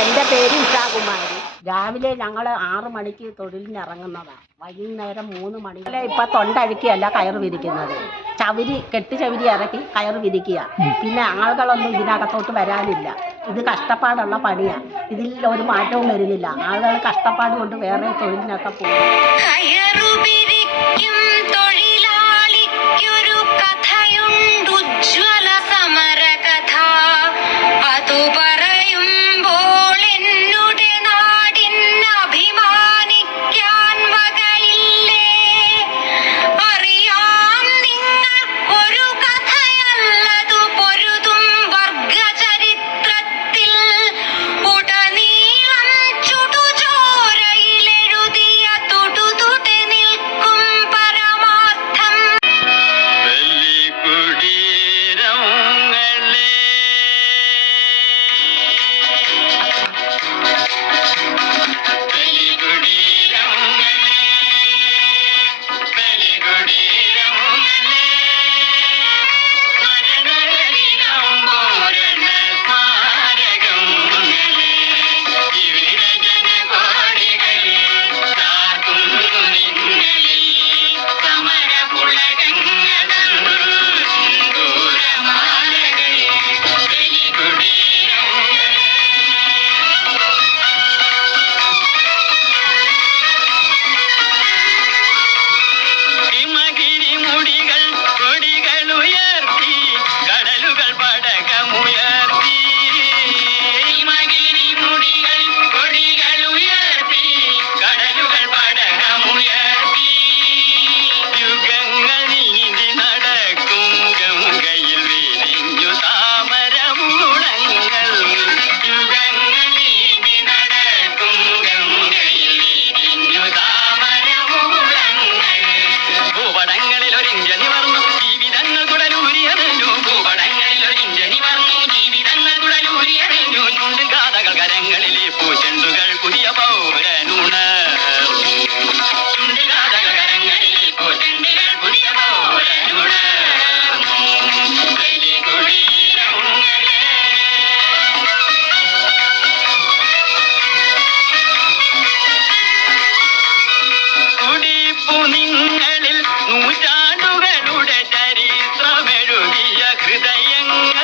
എൻ്റെ പേര് ഉഷാകുമാരി. രാവിലെ ഞങ്ങൾ 6 മണിക്ക് തൊഴിലിന് ഇറങ്ങുന്നതാണ്. വൈകുന്നേരം 3 മണി. ഇപ്പം തൊണ്ടഴുക്കിയല്ല കയറ് വിരിക്കുന്നത്, കെട്ട് ചവിരി ഇറക്കി കയറ് വിരിക്കുക. പിന്നെ ആളുകളൊന്നും ഇതിനകത്തോട്ട് വരാനില്ല. ഇത് കഷ്ടപ്പാടുള്ള പണിയാണ്. ഇതിൽ ഒരു മാറ്റവും വരുന്നില്ല. ആളുകൾ കഷ്ടപ്പാട് കൊണ്ട് വേറെ തൊഴിലിനൊക്കെ പോകും. ഹൃദയങ്ങൾ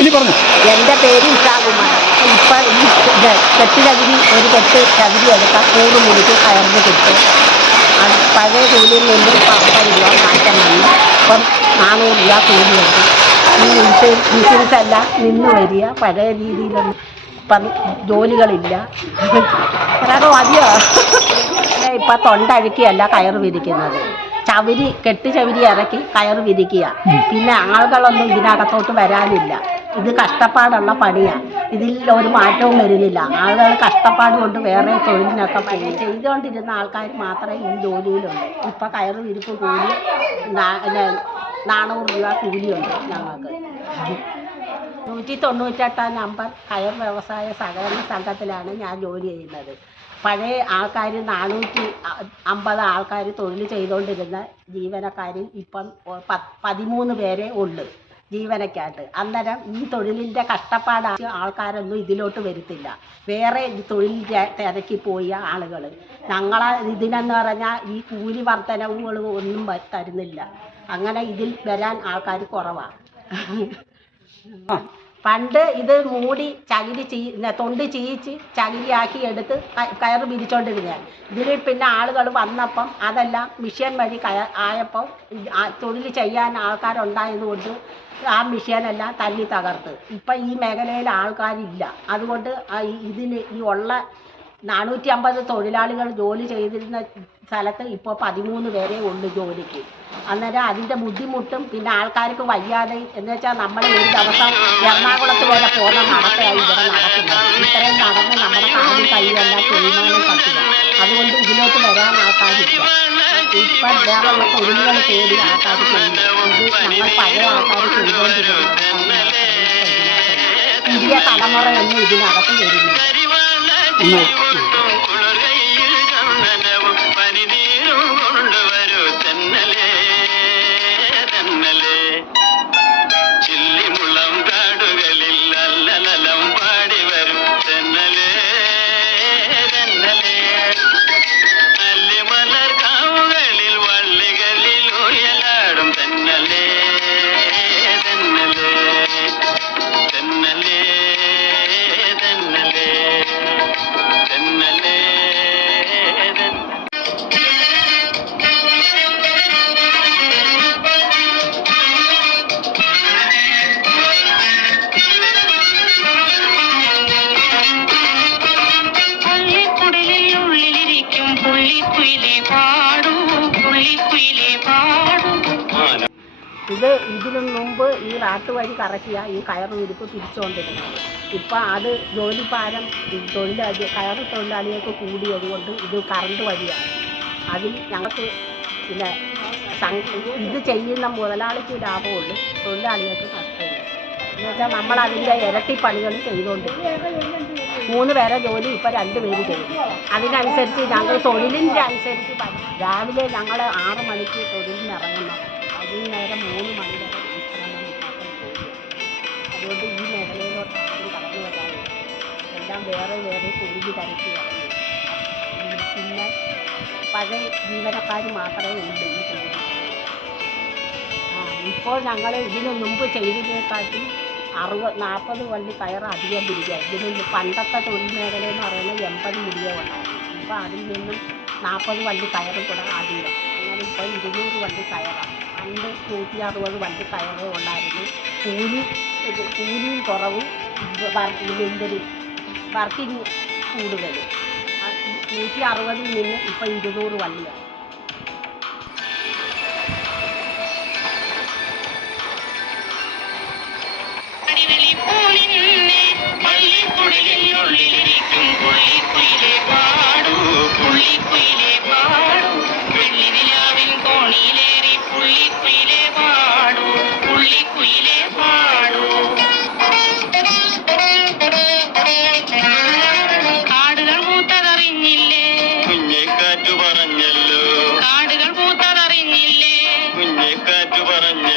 ഇനി പറഞ്ഞു. എൻ്റെ പേര് ഇഷാകുമാർ. ഇപ്പം ഈ കെട്ട് ചകിരി ഒരു കെട്ട് ചകിരി എടുക്കാൻ 100 മുടിക്ക് കയറിന് കിട്ടും. അത് പഴയ കൂലിയിൽ നിന്നും 10 രൂപ മാറ്റം വന്നു. ഇപ്പം 400 രൂപ കൂലിയുണ്ട്. ഈ ഇൻഷുറൻസ് എല്ലാം നിന്ന് വരിക. പഴയ രീതിയിലൊന്നും ഇപ്പം ജോലികളില്ല. ഒരാൾ മതിയോ? ഇപ്പം തൊണ്ടഴുക്കിയല്ല കയറ് വിരിക്കുന്നത്. കെട്ട് ചവിരി ഇറക്കി കയറ് വിരിക്കുക. പിന്നെ ആളുകളൊന്നും ഇതിനകത്തോട്ട് വരാനില്ല. ഇത് കഷ്ടപ്പാടുള്ള പണിയാണ്. ഇതിൽ ഒരു മാറ്റവും വരുന്നില്ല. ആളുകൾ കഷ്ടപ്പാട് കൊണ്ട് വേറെ തൊഴിലിനൊക്കെ ചെയ്തുകൊണ്ടിരുന്ന ആൾക്കാർ മാത്രമേ ഈ ജോലിയിലുള്ളൂ. ഇപ്പം കയറ് വിരിപ്പ് കൂലി 400 രൂപ കൂലിയുണ്ട് ഞങ്ങൾക്ക്. 198 നമ്പർ കയർ വ്യവസായ സഹകരണ സംഘത്തിലാണ് ഞാൻ ജോലി ചെയ്യുന്നത്. പഴയ ആൾക്കാർ 450 ആൾക്കാർ തൊഴിൽ ചെയ്തുകൊണ്ടിരുന്ന ജീവനക്കാർ ഇപ്പം 13 പേരെ ഉള്ളു ജീവനക്കായിട്ട്. അന്നേരം ഈ തൊഴിലിൻ്റെ കഷ്ടപ്പാട് ആൾക്കാരൊന്നും ഇതിലോട്ട് വരുത്തില്ല. വേറെ തൊഴിൽ തിരക്കി പോയ ആളുകൾ ഞങ്ങളെ ഇതിനെന്ന് പറഞ്ഞാൽ ഈ കൂലി വർധനവുകൾ ഒന്നും തരുന്നില്ല. അങ്ങനെ ഇതിൽ വരാൻ ആൾക്കാർ കുറവാണ്. പണ്ട് ഇത് മൂടി ചകിരി തൊണ്ട് ചീയിച്ച് ചകിരിയാക്കി എടുത്ത് കയറ് വിരിച്ചോണ്ടിരുന്നത്. ഇതിൽ പിന്നെ ആളുകൾ വന്നപ്പം അതെല്ലാം മിഷ്യൻ വഴി ആയപ്പം തൊഴിൽ ചെയ്യാൻ ആൾക്കാരുണ്ടായതുകൊണ്ട് ആ മിഷ്യനെല്ലാം തല്ലി തകർത്ത്. ഇപ്പം ഈ മേഖലയിൽ ആൾക്കാരില്ല. അതുകൊണ്ട് ഇതിന് ഈ ഉള്ള 450 തൊഴിലാളികൾ ജോലി ചെയ്തിരുന്ന സ്ഥലത്ത് ഇപ്പോൾ 13 പേരേ ഉള്ളു ജോലിക്ക്. അന്നേരം അതിൻ്റെ ബുദ്ധിമുട്ടും പിന്നെ ആൾക്കാർക്ക് വയ്യാതെ എന്ന് വെച്ചാൽ നമ്മൾ ഒരു ദിവസം എറണാകുളത്ത് വരെ പോകുന്ന നടത്തയായി ഇവിടെ നടക്കുന്നത്. ഇത്രയും നടന്ന് നമ്മുടെ കാലും കൈയെല്ലാം തേയ്മാനം തട്ടുക. അതുകൊണ്ട് ഇതിലോട്ട് വരാൻ ആൾക്കാരില്ല. ഇപ്പം വേറെയുള്ള തൊഴിലുകൾ തേടി ആൾക്കാർ ചെയ്യുന്നു. ഇത് ഞങ്ങൾ പഴയ ആൾക്കാർ ചെയ്തുകൊണ്ടിരുന്ന പുതിയ തലമുറയൊന്നും ഇതിനകത്ത് വരുന്നില്ല. ഇതിനു മുമ്പ് ഈ വഴി കറക്കിയ ഈ കയറ് വിരിപ്പ് തിരിച്ചുകൊണ്ടിരുന്നത്. ഇപ്പം അത് ജോലിഭാരം കയറ് തൊഴിലാളികൾക്ക് കൂടിയത് കൊണ്ട് ഇത് കറണ്ട് വഴിയാണ്. അതിൽ ഞങ്ങൾക്ക് പിന്നെ ഇത് ചെയ്യുന്ന മുതലാളിക്ക് ലാഭമുള്ളൂ, തൊഴിലാളികൾക്ക് നഷ്ടമില്ല. എന്ന് വെച്ചാൽ നമ്മളതിൻ്റെ ഇരട്ടി പണികൾ ചെയ്തുകൊണ്ടിരിക്കും. 3 പേരെ ജോലി ഇപ്പം 2 പേര് ചെയ്യും. അതിനനുസരിച്ച് ഞങ്ങൾ തൊഴിലിൻ്റെ അനുസരിച്ച് രാവിലെ ഞങ്ങൾ 6 മണിക്ക് തൊഴിലിന് ഇറങ്ങുന്നതാണ്. വൈകുന്നേരം 3 മണി വരെ വിശ്രമം മാത്രം ചെയ്യും. അതുകൊണ്ട് ഈ മേഖലയിലോട്ട് ആരും കടന്നു വരാനില്ല. എല്ലാം വേറെ തൊഴിൽ തിരക്കി ഇറങ്ങി. പിന്നെ പഴയ ജീവനക്കാർ മാത്രമേ ഉള്ളൂ ഈ തൊഴിൽ. ഇപ്പോൾ ഞങ്ങൾ ഇതിന് മുമ്പ് ചെയ്തതിനെക്കാട്ടി 40 വള്ളി കയറ് അധികം പിരിക്കുക. ഇതിന് പണ്ടത്തെ തൊഴിൽ മേഖലയെന്ന് പറയുന്നത് 80 മുടിയേ ഉണ്ടായിരുന്നു. ഇപ്പോൾ അതിൽ നിന്നും 40 വള്ളി കയറും കൂടെ അധികം. അങ്ങനെ ഇപ്പോൾ 200 വള്ളി കയറാണ്. പണ്ട് 160 വള്ളി കയറേ ഉള്ളായിരുന്നു. കൂലിയും കുറവും വർക്കിങ് കൂടുതൽ. 160 നിന്ന് ഇപ്പോൾ 200 വള്ളിയാണ്. പറഞ്ഞല്ലോ, കാടുകൾ പൂത്തതറിഞ്ഞില്ലേ, കുഞ്ഞിക്കാറ്റു പറഞ്ഞ